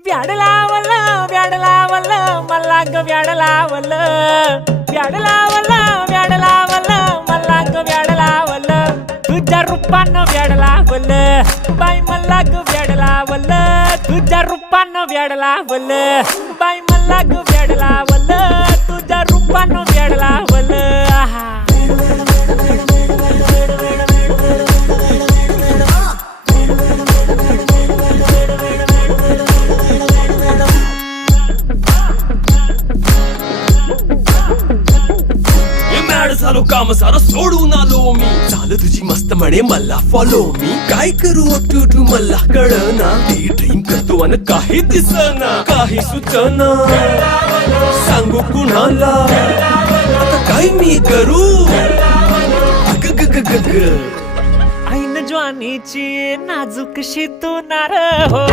व्याड लावलं मला ग व्याड लावलं मला ग व्याड लावलं तुझ्या रूपानं व्याड लावलं बाई मला ग व्याड लावलं तुझ्या रूपानं व्याड लावलं बाई मला ग व्याड लावलं तुझ्या रूपानं व्याड लावलं आहा झालो काम सारा सोडून आलो मी झालं तुझी मस्त म्हणे मला फॉलो मी काय करू टू मला कळना ते ड्रीम करतो आणि काही दिसना काही सुचना सांगू कुणाला आता काय मी करू ऐन ज्वानीची नाजूक शी तू नार हो